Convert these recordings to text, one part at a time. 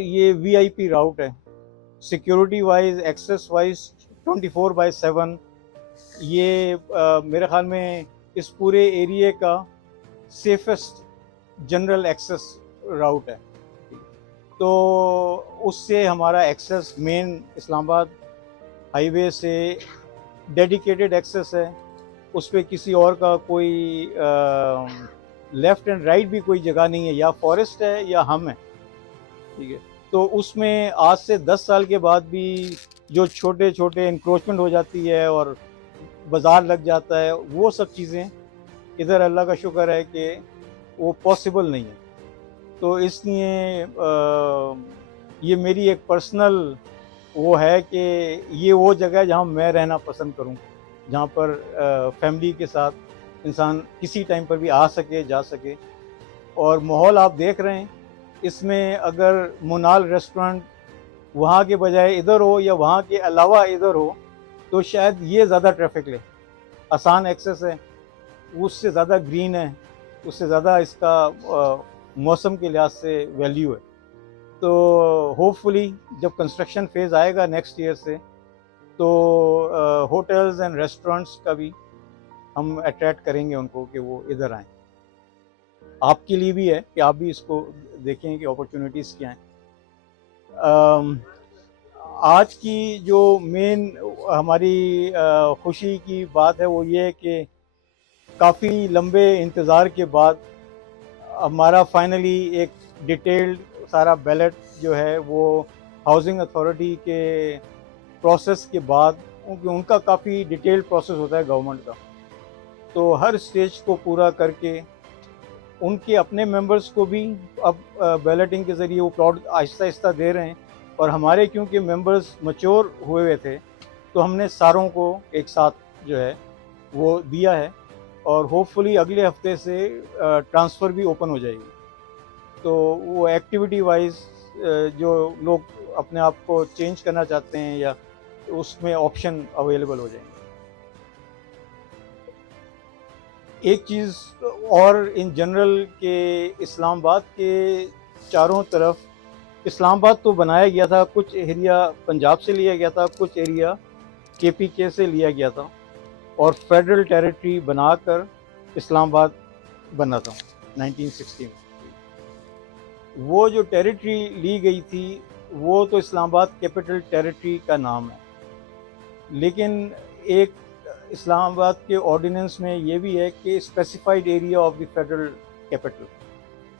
یہ VIP route ہے, security wise, access wise 24/7. یہ میرے خیال میں اس پورے ایریے کا سیفسٹ جنرل ایکسیس راؤٹ ہے. تو اس سے ہمارا ایکسیس مین اسلام آباد ہائی وے سے ڈیڈیکیٹڈ ایکسیس ہے. اس پہ کسی اور کا کوئی لیفٹ اینڈ رائٹ بھی کوئی جگہ نہیں ہے, یا فارسٹ ہے یا ہم ہیں, ٹھیک ہے. تو اس میں آج سے 10 سال کے بعد بھی جو چھوٹے چھوٹے انکروچمنٹ ہو جاتی ہے اور بازار لگ جاتا ہے, وہ سب چیزیں ادھر اللہ کا شکر ہے کہ وہ پاسبل نہیں ہے. تو اس لیے یہ میری ایک پرسنل وہ ہے کہ یہ وہ جگہ ہے جہاں میں رہنا پسند کروں, جہاں پر فیملی کے ساتھ انسان کسی ٹائم پر بھی آ سکے, جا سکے. اور ماحول آپ دیکھ رہے ہیں, اس میں اگر منال ریسٹورنٹ وہاں کے بجائے ادھر ہو یا وہاں کے علاوہ ادھر ہو تو شاید یہ زیادہ ٹریفک لے. آسان ایکسیس ہے, اس سے زیادہ گرین ہے, اس سے زیادہ اس کا موسم کے لحاظ سے ویلیو ہے. تو ہوپ فلی جب کنسٹرکشن فیز آئے گا نیکسٹ ایئر سے, تو ہوٹلز اینڈ ریسٹورنٹس کا بھی ہم اٹریکٹ کریں گے ان کو کہ وہ ادھر آئیں. آپ کے لیے بھی ہے کہ آپ بھی اس کو دیکھیں کہ اپرچونیٹیز کیا ہیں. آج کی جو مین ہماری خوشی کی بات ہے وہ یہ ہے کہ کافی لمبے انتظار کے بعد ہمارا فائنلی ایک ڈیٹیلڈ سارا بیلٹ جو ہے وہ ہاؤسنگ اتھارٹی کے پروسیس کے بعد, کیونکہ ان کا کافی ڈیٹیلڈ پروسیس ہوتا ہے گورنمنٹ کا, تو ہر اسٹیج کو پورا کر کے ان کے اپنے ممبرز کو بھی اب بیلٹنگ کے ذریعے وہ پلاٹ آہستہ آہستہ دے رہے ہیں. اور ہمارے کیونکہ ممبرز میچور ہوئے تھے تو ہم نے ساروں کو ایک ساتھ جو ہے وہ دیا ہے, اور ہوپ فلی اگلے ہفتے سے ٹرانسفر بھی اوپن ہو جائے گی. تو وہ ایکٹیویٹی وائز جو لوگ اپنے آپ کو چینج کرنا چاہتے ہیں یا اس میں آپشن اویلیبل ہو جائیں گے. ایک چیز اور ان جنرل کہ اسلام آباد کے چاروں طرف, اسلام آباد تو بنایا گیا تھا, کچھ ایریا پنجاب سے لیا گیا تھا, کچھ ایریا KPK سے لیا گیا تھا, اور فیڈرل ٹیریٹری بنا کر اسلام آباد بنا تھا 1960 میں. وہ جو ٹیریٹری لی گئی تھی وہ تو اسلام آباد کیپٹل ٹیریٹری کا نام ہے, لیکن ایک اسلام آباد کے آرڈیننس میں یہ بھی ہے کہ specified area of the federal capital,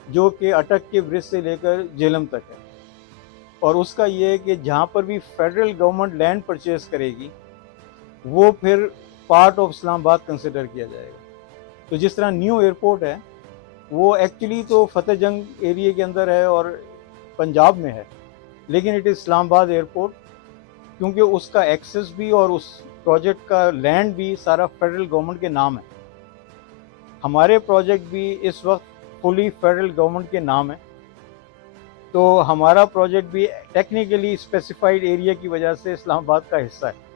جو کہ اٹک کے برج سے لے کر جہلم تک ہے. اور اس کا یہ ہے کہ جہاں پر بھی فیڈرل گورنمنٹ لینڈ پرچیز کرے گی وہ پھر پارٹ آف اسلام آباد کنسیڈر کیا جائے گا. تو جس طرح نیو ایئرپورٹ ہے وہ ایکچولی تو فتح جنگ ایریے کے اندر ہے اور پنجاب میں ہے, لیکن اٹ از اسلام آباد ایئرپورٹ, کیونکہ اس کا ایکسس بھی اور اس پروجیکٹ کا لینڈ بھی سارا فیڈرل گورنمنٹ کے نام ہے. ہمارے پروجیکٹ بھی اس وقت فلی فیڈرل گورنمنٹ کے نام ہے. تو ہمارا پروجیکٹ بھی ٹیکنیکلی اسپیسیفائڈ ایریا کی وجہ سے اسلام آباد کا حصہ ہے.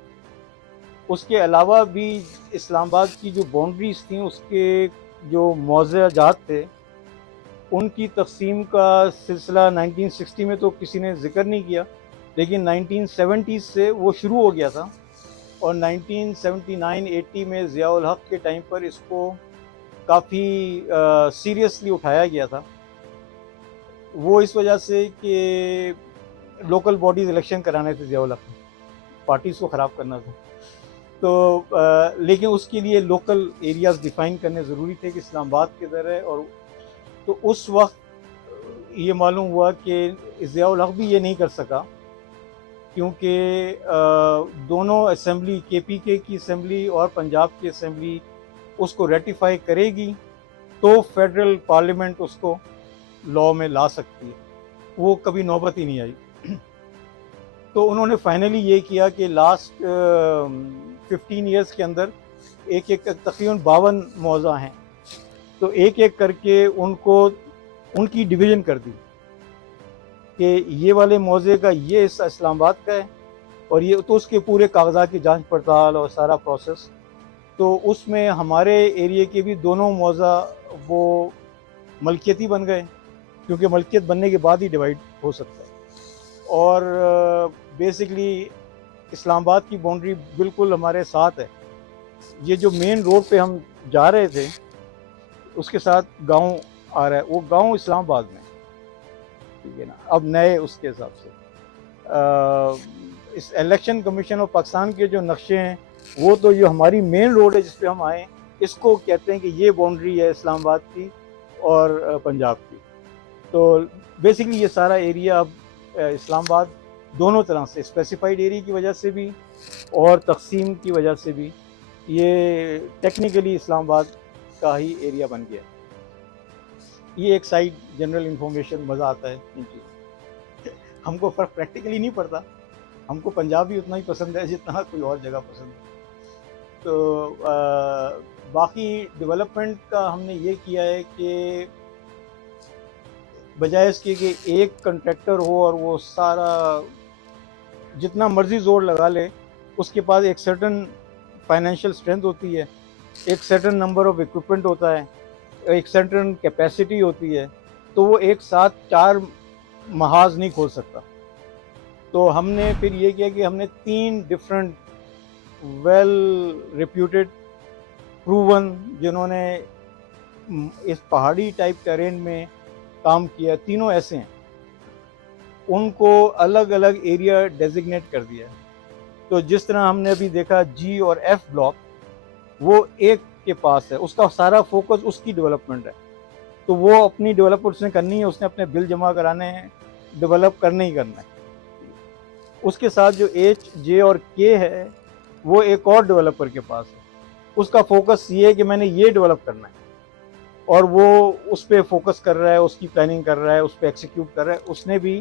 اس کے علاوہ بھی اسلام آباد کی جو باؤنڈریز تھیں, اس کے جو موضوع جات تھے, ان کی تقسیم کا سلسلہ 1960 میں تو کسی نے ذکر نہیں کیا, لیکن 1970 سے وہ شروع ہو گیا تھا, اور 1979-80 میں ضیاء الحق کے ٹائم پر اس کو کافی سیریسلی اٹھایا گیا تھا. وہ اس وجہ سے کہ لوکل باڈیز الیکشن کرانے تھے ضیاء الحق, پارٹیز کو خراب کرنا تھا. تو لیکن اس کے لیے لوکل ایریاز ڈیفائن کرنے ضروری تھے کہ اسلام آباد کدھر ہے. اور تو اس وقت یہ معلوم ہوا کہ ضیاء الحق بھی یہ نہیں کر سکا, کیونکہ دونوں اسمبلی KPK کی اسمبلی اور پنجاب کی اسمبلی اس کو ریٹیفائی کرے گی تو فیڈرل پارلیمنٹ اس کو لاء میں لا سکتی ہے. وہ کبھی نوبت ہی نہیں آئی. تو انہوں نے فائنلی یہ کیا کہ لاسٹ 15 ایئرس کے اندر ایک تقریباً 52 موضاع ہیں, تو ایک ایک کر کے ان کی ڈویژن کر دی کہ یہ والے موضوع کا یہ حصہ اسلام آباد کا ہے, اور یہ تو اس کے پورے کاغذات کی جانچ پڑتال اور سارا پروسیس. تو اس میں ہمارے ایریے کے بھی دونوں موضاع وہ ملکیتی بن گئے, کیونکہ ملکیت بننے کے بعد ہی ڈیوائڈ ہو سکتا ہے. اور بیسکلی اسلام آباد کی باؤنڈری بالکل ہمارے ساتھ ہے. یہ جو مین روڈ پہ ہم جا رہے تھے اس کے ساتھ گاؤں آ رہا ہے, وہ گاؤں اسلام آباد میں, ٹھیک ہے نا. اب نئے اس کے حساب سے اس الیکشن کمیشن آف پاکستان کے جو نقشے ہیں وہ تو جو ہماری مین روڈ ہے جس پہ ہم آئے اس کو کہتے ہیں کہ یہ باؤنڈری ہے اسلام آباد کی اور پنجاب کی. تو بیسکلی یہ سارا ایریا اب اسلام آباد دونوں طرح سے, اسپیسیفائڈ ایریا کی وجہ سے بھی اور تقسیم کی وجہ سے بھی, یہ ٹیکنیکلی اسلام آباد کا ہی ایریا بن گیا. یہ ایک سائڈ جنرل انفارمیشن, مزہ آتا ہے ان چیزوں. ہم کو فرق پریکٹیکلی نہیں پڑتا, ہم کو پنجاب بھی اتنا ہی پسند ہے جتنا کوئی اور جگہ پسند ہے. تو باقی ڈیولپمنٹ کا ہم نے یہ کیا ہے کہ بجائے اس کے کہ ایک کنٹریکٹر ہو اور وہ سارا جتنا مرضی زور لگا لے, اس کے پاس ایک سرٹن فائنینشیل اسٹرینتھ ہوتی ہے, ایک سرٹن نمبر آف اکوپمنٹ ہوتا ہے, ایک سرٹن کیپیسٹی ہوتی ہے, تو وہ ایک ساتھ 4 محاذ نہیں کھول سکتا. تو ہم نے پھر یہ کیا کہ ہم نے 3 ڈفرینٹ ویل ریپیوٹیڈ پروون جنہوں نے اس پہاڑی ٹائپ ٹیرین میں کام کیا, تینوں ایسے ہیں, ان کو الگ الگ ایریا ڈیزگنیٹ کر دیا. تو جس طرح ہم نے ابھی دیکھا جی اور ایف بلاک, وہ ایک کے پاس ہے, اس کا سارا فوکس اس کی ڈیولپمنٹ ہے. تو وہ اپنی ڈیولپمنٹ اس نے کرنی ہے, اس نے اپنے بل جمع کرانے ہیں, ڈیولپ کرنا ہی کرنا ہے. اس کے ساتھ جو ایچ جے اور کے ہے وہ ایک اور ڈیولپر کے پاس ہے, اس کا فوکس یہ ہے کہ میں نے یہ ڈیولپ کرنا ہے, اور وہ اس پہ فوکس کر رہا ہے, اس کی پلاننگ کر رہا ہے, اس پہ ایکسیکیوٹ کر رہا ہے. اس نے بھی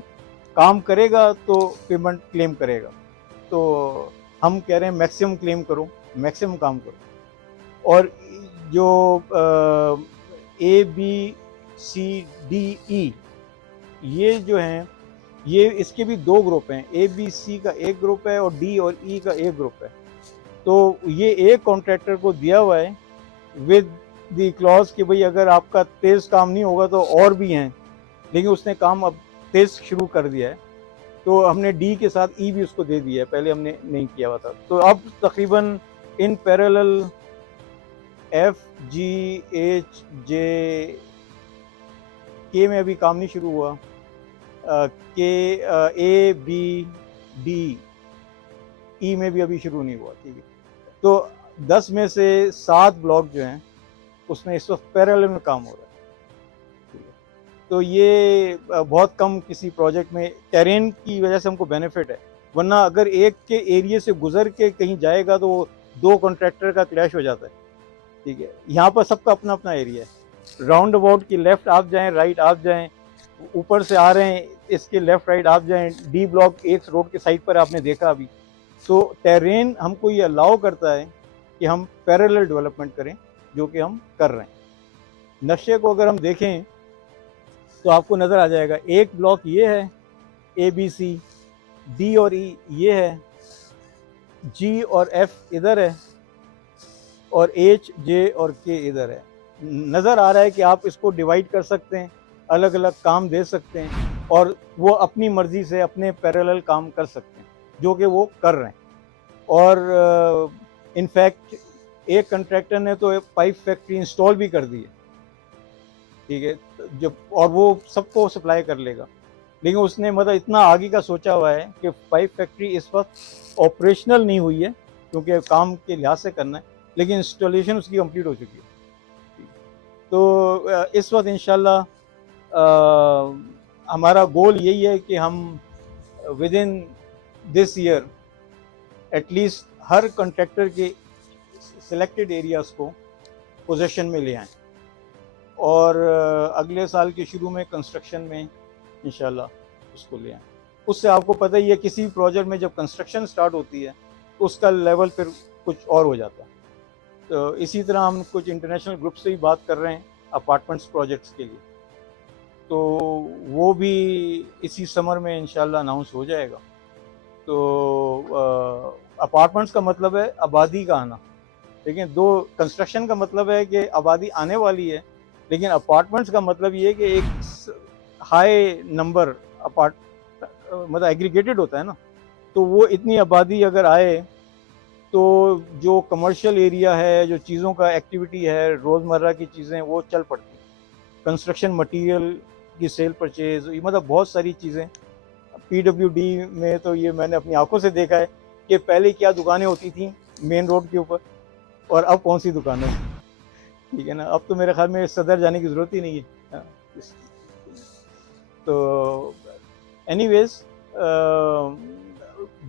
کام کرے گا تو پیمنٹ کلیم کرے گا. تو ہم کہہ رہے ہیں میکسیمم کلیم کرو, میکسیمم کام کرو. اور جو اے بی سی ڈی ای یہ جو ہیں, یہ اس کے بھی 2 گروپ ہیں, اے بی سی کا ایک گروپ ہے اور ڈی اور ای کا ایک گروپ ہے. تو یہ ایک کانٹریکٹر کو دیا ہوا ہے ود دی کلوز کہ بھئی اگر آپ کا تیز کام نہیں ہوگا تو اور بھی ہیں, لیکن اس نے کام اب تیز شروع کر دیا ہے. تو ہم نے ڈی کے ساتھ ای بھی اس کو دے دیا ہے, پہلے ہم نے نہیں کیا ہوا تھا. تو اب تقریباً in parallel F G H J K میں ابھی کام نہیں شروع ہوا, کہ اے بی ڈی ای میں بھی ابھی شروع نہیں ہوا. ٹھیک ہے, تو 10 میں سے 7 بلاک جو ہیں اس میں اس وقت پیرالل میں کام ہو رہا ہے. تو یہ بہت کم کسی پروجیکٹ میں ٹیرین کی وجہ سے ہم کو بینیفٹ ہے, ورنہ اگر ایک کے ایریے سے گزر کے کہیں جائے گا تو وہ 2 کانٹریکٹر کا کلیش ہو جاتا ہے. ٹھیک ہے, یہاں پر سب کا اپنا اپنا ایریا ہے. راؤنڈ اباؤٹ کی لیفٹ آپ جائیں, رائٹ آپ جائیں, اوپر سے آ رہے ہیں اس کے لیفٹ رائٹ آپ جائیں, ڈی بلاک ایک روڈ کے سائڈ پر آپ نے دیکھا ابھی. تو ٹیرین ہم کو یہ الاؤ کرتا ہے کہ ہم پیرالل ڈیولپمنٹ کریں, جو کہ ہم کر رہے ہیں. نقشے کو اگر ہم دیکھیں تو آپ کو نظر آ جائے گا, ایک بلاک یہ ہے اے بی سی, ڈی اور ای یہ ہے, جی اور ایف ادھر ہے, اور ایچ جے اور کے ادھر ہے. نظر آ رہا ہے کہ آپ اس کو ڈیوائیڈ کر سکتے ہیں, الگ الگ کام دے سکتے ہیں, اور وہ اپنی مرضی سے اپنے پیرالل کام کر سکتے ہیں, جو کہ وہ کر رہے ہیں. اور انفیکٹ ایک کنٹریکٹر نے تو پائپ فیکٹری انسٹال بھی کر دی ہے. ٹھیک ہے, جب اور وہ سب کو سپلائی کر لے گا, لیکن اس نے مطلب اتنا آگے کا سوچا ہوا ہے کہ پائپ فیکٹری اس وقت آپریشنل نہیں ہوئی ہے کیونکہ کام کے لحاظ سے کرنا ہے, لیکن انسٹالیشن اس کی کمپلیٹ ہو چکی ہے. تو اس وقت انشاءاللہ ہمارا گول یہی ہے کہ ہم ود ان دس ایئر ایٹ لیسٹ ہر کنٹریکٹر کے سلیکٹڈ ایریاز کو پوزیشن میں لے آئیں, اور اگلے سال کے شروع میں کنسٹرکشن میں انشاءاللہ اس کو لے آئیں. اس سے آپ کو پتہ ہی ہے کسی پروجیکٹ میں جب کنسٹرکشن سٹارٹ ہوتی ہے تو اس کا لیول پھر کچھ اور ہو جاتا ہے. تو اسی طرح ہم کچھ انٹرنیشنل گروپ سے بھی بات کر رہے ہیں اپارٹمنٹس پروجیکٹس کے لیے, تو وہ بھی اسی سمر میں انشاءاللہ اناؤنس ہو جائے گا. تو اپارٹمنٹس کا مطلب ہے آبادی کا آنا, لیکن کنسٹرکشن کا مطلب ہے کہ آبادی آنے والی ہے, لیکن اپارٹمنٹس کا مطلب یہ ہے کہ ایک ہائی نمبر مطلب ایگریگیٹڈ ہوتا ہے نا, تو وہ اتنی آبادی اگر آئے تو جو کمرشل ایریا ہے, جو چیزوں کا ایکٹیویٹی ہے, روزمرہ کی چیزیں وہ چل پڑتی ہیں. کنسٹرکشن مٹیریل کی سیل پرچیز, مطلب بہت ساری چیزیں. پی ڈبلیو ڈی میں تو یہ میں نے اپنی آنکھوں سے دیکھا ہے کہ پہلے کیا دکانیں ہوتی تھیں مین روڈ کے اوپر, اور اب کون سی دکانیں, ٹھیک ہے نا. اب تو میرے خیال میں صدر جانے کی ضرورت ہی نہیں ہے. تو اینی ویز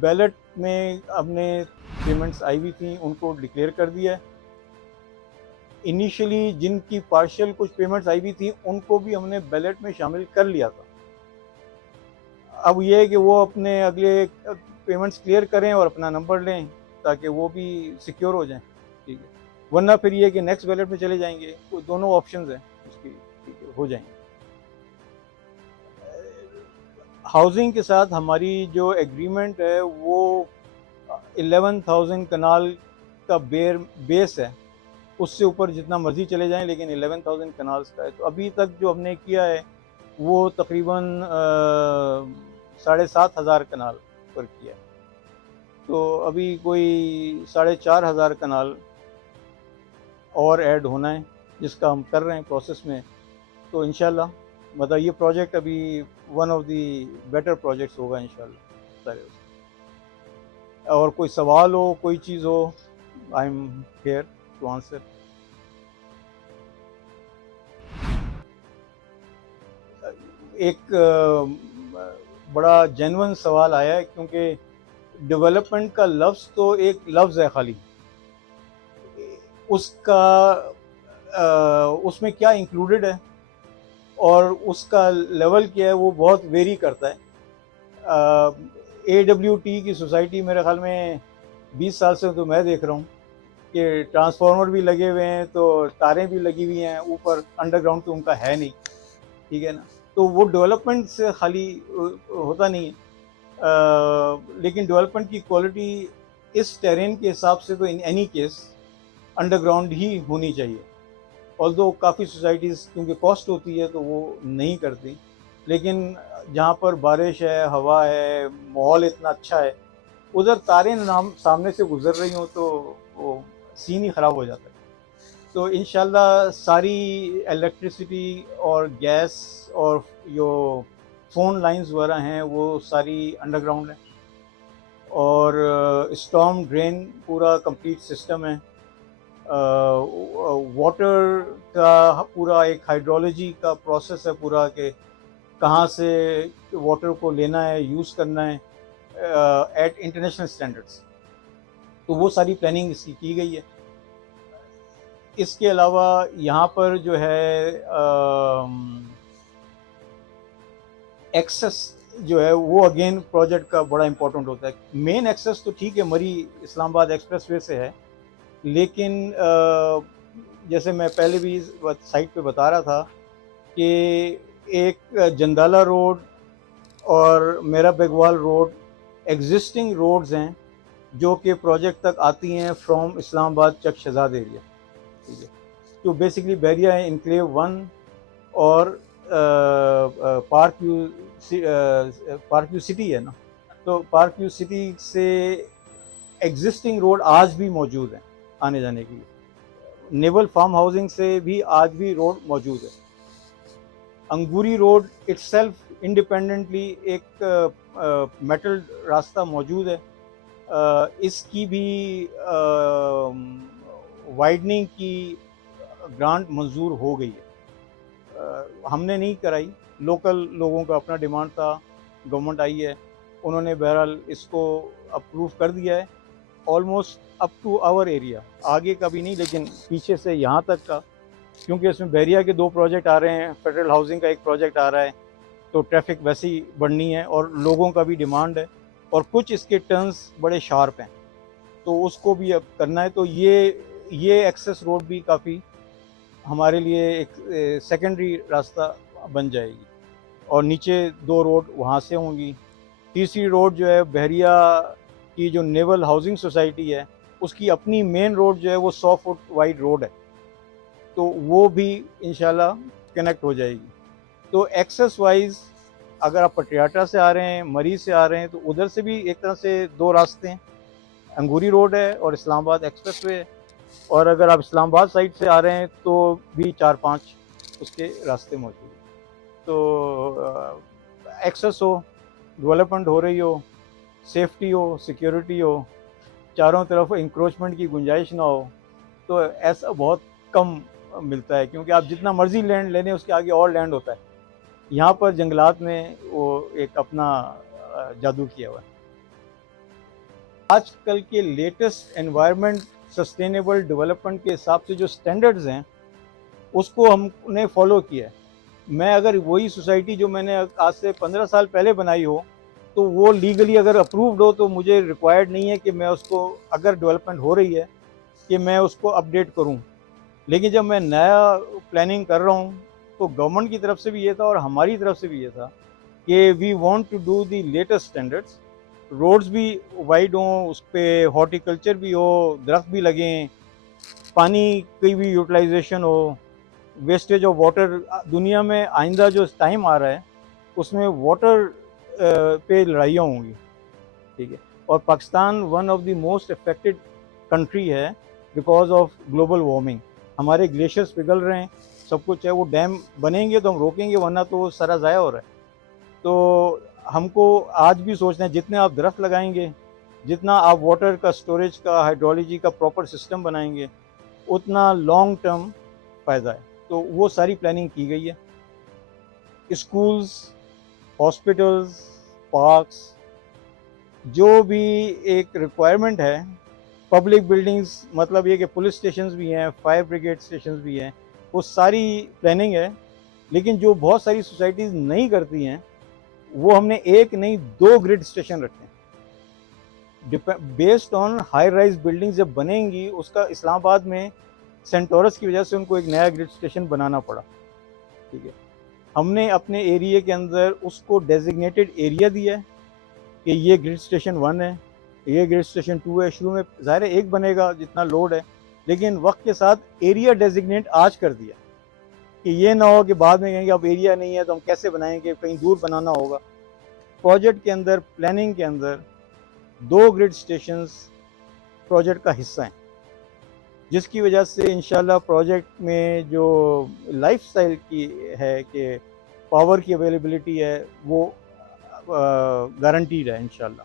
بیلٹ میں ہم نے پیمنٹس آئی ہوئی تھیں ان کو ڈکلیئر کر دیا ہے. انیشلی جن کی پارشل کچھ پیمنٹس آئی ہوئی تھیں ان کو بھی ہم نے بیلٹ میں شامل کر لیا تھا. اب یہ ہے کہ وہ اپنے اگلے پیمنٹس کلیئر کریں اور اپنا نمبر لیں تاکہ وہ بھی سیکیور ہو جائیں, ٹھیک ہے. ورنہ پھر یہ کہ نیکسٹ بیلٹ میں چلے جائیں گے. دونوں آپشنز ہیں اس کی, ٹھیک ہے, ہو جائیں گے. ہاؤسنگ کے ساتھ ہماری جو ایگریمنٹ ہے وہ 11,000 کنال کا بیس ہے. اس سے اوپر جتنا مرضی چلے جائیں, لیکن 11,000 کنالز کا ہے. تو ابھی تک جو ہم نے کیا ہے وہ تقریباً 7,500 کنال پر کیا ہے. تو ابھی کوئی 4,500 کنال اور ایڈ ہونا ہے جس کا ہم کر رہے ہیں پروسیس میں. تو انشاءاللہ مطلب یہ پروجیکٹ ابھی one of the better projects ہوگا انشاءاللہ. اور کوئی سوال ہو, کوئی چیز ہو, I am here to answer. ایک بڑا جینون سوال آیا ہے کیونکہ ڈیولپمنٹ کا لفظ تو ایک لفظ ہے خالی, اس میں کیا انکلوڈڈ ہے اور اس کا لیول کیا ہے وہ بہت ویری کرتا ہے. اے ڈبلیو ٹی کی سوسائٹی میرے خیال میں 20 سال سے تو میں دیکھ رہا ہوں کہ ٹرانسفارمر بھی لگے ہوئے ہیں, تو تاریں بھی لگی ہوئی ہیں اوپر, انڈر گراؤنڈ تو ان کا ہے نہیں, ٹھیک ہے نا. تو وہ ڈیولپمنٹ سے خالی ہوتا نہیں ہے. لیکن ڈیولپمنٹ کی کوالٹی اس ٹیرین کے حساب سے تو ان اینی کیس انڈر گراؤنڈ ہی ہونی چاہیے. آلدو کافی سوسائٹیز کیونکہ کاسٹ ہوتی ہے تو وہ نہیں کرتی, لیکن جہاں پر بارش ہے, ہوا ہے, ماحول اتنا اچھا ہے, ادھر تاریں سامنے سے گزر رہی ہوں تو وہ سین ہی خراب ہو جاتا ہے. تو انشاءاللہ ساری الیکٹریسٹی اور گیس اور جو فون لائنز وغیرہ ہیں وہ ساری انڈر گراؤنڈ ہیں, اور اسٹارم ڈرین پورا کمپلیٹ سسٹم ہے. واٹر کا پورا ایک ہائیڈرولوجی کا پروسیس ہے پورا, کہ کہاں سے واٹر کو لینا ہے, یوز کرنا ہے ایٹ انٹرنیشنل اسٹینڈرڈس. تو وہ ساری پلاننگ اس کی گئی ہے. اس کے علاوہ یہاں پر جو ہے ایکسس جو ہے وہ اگین پروجیکٹ کا بڑا امپورٹنٹ ہوتا ہے. مین ایکسس تو ٹھیک ہے مری اسلام آباد ایکسپریس وے سے ہے, لیکن جیسے میں پہلے بھی سائٹ پہ بتا رہا تھا کہ ایک جندالہ روڈ اور میرا بیگوال روڈ ایگزسٹنگ روڈز ہیں جو کہ پروجیکٹ تک آتی ہیں فرام اسلام آباد چک شہزاد ایریا, ٹھیک ہے. جو بیسکلی بحریہ ہے انکلیو 1 اور پارک ویو سٹی ہے نا, تو پارک ویو سٹی سے ایگزسٹنگ روڈ آج بھی موجود ہیں آنے جانے کے لیے. نیول فارم ہاؤسنگ سے بھی آج بھی روڈ موجود ہے. انگوری روڈ اٹ سیلف انڈیپینڈنٹلی ایک میٹل راستہ موجود ہے, اس کی بھی وائڈننگ کی گرانٹ منظور ہو گئی ہے. ہم نے نہیں کرائی, لوکل لوگوں کا اپنا ڈیمانڈ تھا, گورنمنٹ آئی ہے, انہوں نے بہرحال اس کو اپروو کر دیا ہے almost up to our area, آگے کا بھی نہیں لیکن پیچھے سے یہاں تک کا, کیونکہ اس میں بحریہ کے 2 پروجیکٹ آ رہے ہیں, فیڈرل ہاؤسنگ کا ایک پروجیکٹ آ رہا ہے, تو ٹریفک ویسے ہی بڑھنی ہے اور لوگوں کا بھی ڈیمانڈ ہے, اور کچھ اس کے ٹرنز بڑے شارپ ہیں تو اس کو بھی اب کرنا ہے. تو یہ ایکسیس روڈ بھی کافی ہمارے لیے ایک سیکنڈری راستہ بن جائے گی, اور نیچے 2 روڈ وہاں سے ہوں گی. تیسری روڈ جو ہے بحریہ کی جو نیول ہاؤسنگ سوسائٹی ہے اس کی اپنی مین روڈ جو ہے وہ 100 فٹ وائڈ روڈ ہے, تو وہ بھی انشاءاللہ کنیکٹ ہو جائے گی. تو ایکسس وائز اگر آپ پٹیاٹا سے آ رہے ہیں، مری سے آ رہے ہیں، تو ادھر سے بھی ایک طرح سے دو راستے ہیں، انگوری روڈ ہے اور اسلام آباد ایکسپریس وے ہے، اور اگر آپ اسلام آباد سائڈ سے آ رہے ہیں تو بھی 4-5 اس کے راستے موجود ہیں. تو ایکسس ہو، ڈیولپمنٹ ہو رہی ہو، سیفٹی ہو، سیکیورٹی ہو، چاروں طرف انکروچمنٹ کی گنجائش نہ ہو، تو ایسا بہت کم ملتا ہے، کیونکہ آپ جتنا مرضی لینڈ لے لیں اس کے آگے اور لینڈ ہوتا ہے. یہاں پر جنگلات نے وہ ایک اپنا جادو کیا ہوا ہے. آج کل کے لیٹسٹ انوائرمنٹ سسٹینیبل ڈیولپمنٹ کے حساب سے جو سٹینڈرڈز ہیں اس کو ہم نے فالو کیا ہے. میں اگر وہی سوسائٹی جو میں نے آج سے 15 سال پہلے بنائی ہو تو وہ لیگلی اگر اپرووڈ ہو تو مجھے ریکوائرڈ نہیں ہے کہ میں اس کو، اگر ڈیولپمنٹ ہو رہی ہے، کہ میں اس کو اپڈیٹ کروں. لیکن جب میں نیا پلاننگ کر رہا ہوں تو گورنمنٹ کی طرف سے بھی یہ تھا اور ہماری طرف سے بھی یہ تھا کہ we want to do the latest standards. Roads بھی وائڈ ہوں، اس پہ ہارٹیکلچر بھی ہو، درخت بھی لگیں، پانی کی بھی یوٹیلائزیشن ہو، ویسٹیج آف واٹر. دنیا میں آئندہ جو ٹائم آ رہا ہے اس میں واٹر پہ لڑائیاں ہوں گی، ٹھیک ہے. اور Pakistan one of the most affected country ہے بیکاز آف گلوبل وارمنگ. ہمارے گلیشیئرس پگھل رہے ہیں، سب کچھ ہے. وہ ڈیم بنیں گے تو ہم روکیں گے، ورنہ تو وہ سارا ضائع ہو رہا ہے. تو ہم کو آج بھی سوچنا ہے جتنے آپ درخت لگائیں گے، جتنا آپ واٹر کا اسٹوریج کا، ہائیڈرولوجی کا پراپر سسٹم بنائیں گے، اتنا لانگ ٹرم فائدہ ہے. تو وہ ساری پلاننگ کی گئی ہے. اسکولز، ہاسپٹلز، پارکس، جو بھی ایک ریکوائرمنٹ ہے، پبلک بلڈنگز، مطلب یہ کہ پولیس اسٹیشنز بھی ہیں، فائر بریگیڈ اسٹیشنز بھی ہیں، وہ ساری پلاننگ ہے. لیکن جو بہت ساری سوسائٹیز نہیں کرتی ہیں وہ ہم نے ایک نہیں 2 گریڈ اسٹیشن رکھے ہیں based on high rise buildings. جب بنیں گی اس کا اسلام آباد میں سینٹورس کی وجہ سے ان کو ایک نیا گریڈ اسٹیشن بنانا پڑا، ٹھیک ہے. ہم نے اپنے ایریے کے اندر اس کو ڈیزگنیٹڈ ایریا دیا ہے کہ یہ گریڈ اسٹیشن 1 ہے، یہ گریڈ اسٹیشن 2 ہے. شروع میں ظاہر ہے ایک بنے گا جتنا لوڈ ہے، لیکن وقت کے ساتھ ایریا ڈیزگنیٹ آج کر دیا کہ یہ نہ ہو کہ بعد میں کہیں گے اب ایریا نہیں ہے تو ہم کیسے بنائیں گے، کہیں دور بنانا ہوگا. پروجیکٹ کے اندر، پلاننگ کے اندر 2 گریڈ اسٹیشنز پروجیکٹ کا حصہ ہیں، جس کی وجہ سے انشاءاللہ پروجیکٹ میں جو لائف سٹائل کی ہے کہ پاور کی اویلیبلٹی ہے وہ گارنٹیڈ ہے انشاءاللہ.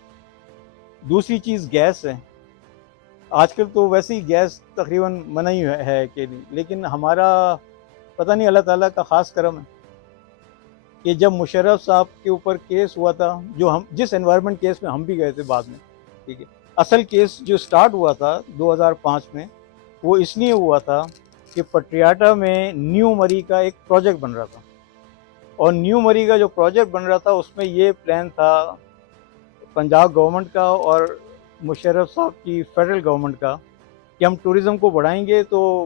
دوسری چیز گیس ہے. آج کل تو ویسے ہی گیس تقریباً منع ہی ہے کہ نہیں، لیکن ہمارا پتہ نہیں اللہ تعالیٰ کا خاص کرم ہے کہ جب مشرف صاحب کے اوپر کیس ہوا تھا، جو ہم جس انوائرمنٹ کیس میں ہم بھی گئے تھے بعد میں، ٹھیک ہے. اصل کیس جو سٹارٹ ہوا تھا 2005 میں، وہ اس لیے ہوا تھا کہ پٹیاٹا میں نیو مری کا ایک پروجیکٹ بن رہا تھا، اور نیو مری کا جو پروجیکٹ بن رہا تھا اس میں یہ پلان تھا پنجاب گورنمنٹ کا اور مشرف صاحب کی فیڈرل گورنمنٹ کا کہ ہم ٹورزم کو بڑھائیں گے تو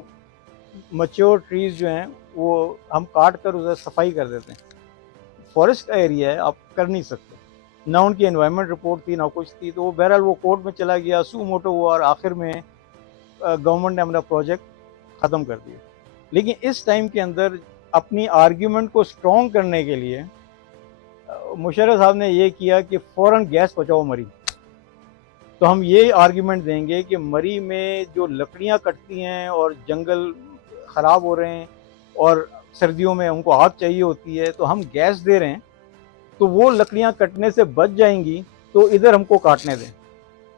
میچور ٹریز جو ہیں وہ ہم کاٹ کر اسے صفائی کر دیتے ہیں. فارسٹ کا ایریا ہے، آپ کر نہیں سکتے. نہ ان کی انوائرمنٹ رپورٹ تھی، نہ کچھ تھی. تو بہرحال وہ کورٹ میں چلا گیا، سو موٹو ہوا، اور آخر میں گورنمنٹ نے اپنا پروجیکٹ ختم کر دیا. لیکن اس ٹائم کے اندر اپنی آرگیومنٹ کو اسٹرانگ کرنے کے لیے مشرف صاحب نے یہ کیا کہ فوراً گیس پہنچاؤ مری. تو ہم یہ آرگیومنٹ دیں گے کہ مری میں جو لکڑیاں کٹتی ہیں اور جنگل خراب ہو رہے ہیں اور سردیوں میں ان کو آگ چاہیے ہوتی ہے، تو ہم گیس دے رہے ہیں تو وہ لکڑیاں کٹنے سے بچ جائیں گی، تو ادھر ہم کو کاٹنے دیں.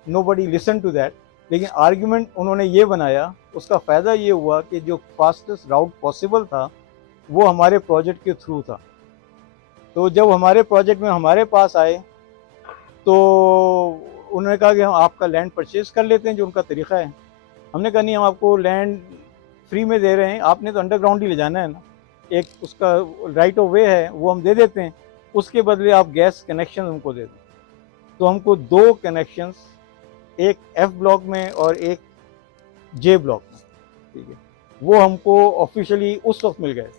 نو بڈی لسن ٹو دیٹ. لیکن آرگیومنٹ انہوں نے یہ بنایا، اس کا فائدہ یہ ہوا کہ جو فاسٹسٹ راؤٹ پاسبل تھا وہ ہمارے پروجیکٹ کے تھرو تھا. تو جب ہمارے پروجیکٹ میں ہمارے پاس آئے تو انہوں نے کہا کہ ہم آپ کا لینڈ پرچیز کر لیتے ہیں جو ان کا طریقہ ہے. ہم نے کہا نہیں، ہم آپ کو لینڈ فری میں دے رہے ہیں، آپ نے تو انڈر گراؤنڈ ہی لے جانا ہے نا، ایک اس کا رائٹ آف وے ہے وہ ہم دے دیتے ہیں، اس کے بدلے آپ گیس کنیکشن ہم کو دے دیں. تو ہم کو 2 کنیکشنز، ایک ایف بلاک میں اور ایک جے بلاک میں، ٹھیک ہے، وہ ہم کو آفیشلی اس وقت مل گئے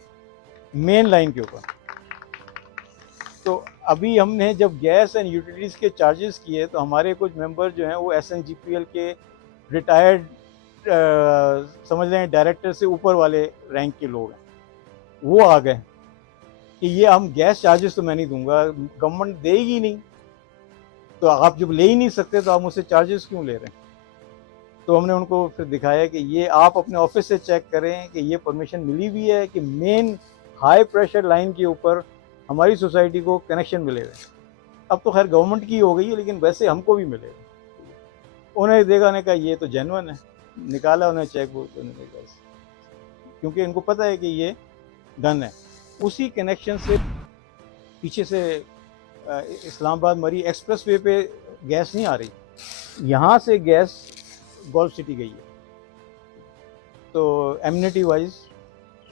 مین لائن کے اوپر. تو ابھی ہم نے جب گیس اینڈ یوٹیلیٹیز کے چارجز کیے تو ہمارے کچھ ممبر جو ہیں وہ S N G P L کے ریٹائرڈ سمجھ لیں ڈائریکٹر سے اوپر والے رینک کے لوگ ہیں، وہ آ گئے کہ یہ ہم گیس چارجز تو میں نہیں دوں گا, گورنمنٹ دے گی نہیں, تو آپ جب لے ہی نہیں سکتے تو آپ مجھ سے چارجز کیوں لے رہے ہیں. تو ہم نے ان کو پھر دکھایا کہ یہ آپ اپنے آفس سے چیک کریں کہ یہ پرمیشن ملی ہوئی ہے کہ مین ہائی پریشر لائن کے اوپر ہماری سوسائٹی کو کنیکشن ملے گا. اب تو خیر گورنمنٹ کی ہو گئی ہے, لیکن ویسے ہم کو بھی ملے گا. انہیں دیکھا, نے کہا یہ تو جینون ہے, نکالا انہیں چیک بک, کیونکہ ان کو پتہ ہے کہ یہ ڈن ہے. اسی کنیکشن سے پیچھے سے اسلام آباد مری ایکسپریس وے پہ گیس نہیں آ رہی, یہاں سے گیس گولف سٹی گئی ہے. تو ایمنیٹی وائز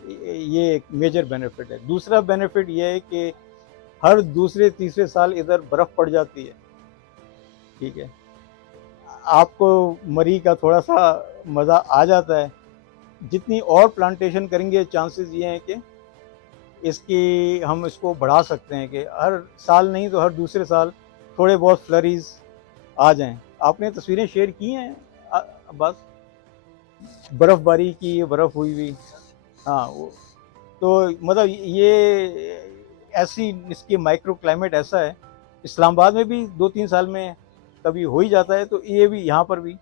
یہ ایک میجر بینیفٹ ہے. دوسرا بینیفٹ یہ ہے کہ ہر دوسرے تیسرے سال ادھر برف پڑ جاتی ہے, ٹھیک ہے, آپ کو مری کا تھوڑا سا مزہ آ جاتا ہے. جتنی اور پلانٹیشن کریں گے چانسز یہ ہیں کہ اس کی ہم اس کو بڑھا سکتے ہیں کہ ہر سال نہیں تو ہر دوسرے سال تھوڑے بہت فلریز آ جائیں. آپ نے تصویریں شیئر کی ہیں بس برف باری کی, برف ہوئی ہوئی, ہاں, تو مطلب یہ ایسی اس کی مائکرو کلائمیٹ ایسا ہے. اسلام آباد میں بھی 2-3 سال میں کبھی ہو ہی جاتا ہے, تو یہ بھی یہاں پر بھی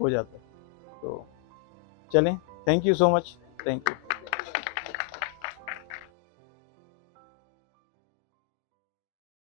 ہو جاتا ہے. تو چلیں, thank you so much, thank you.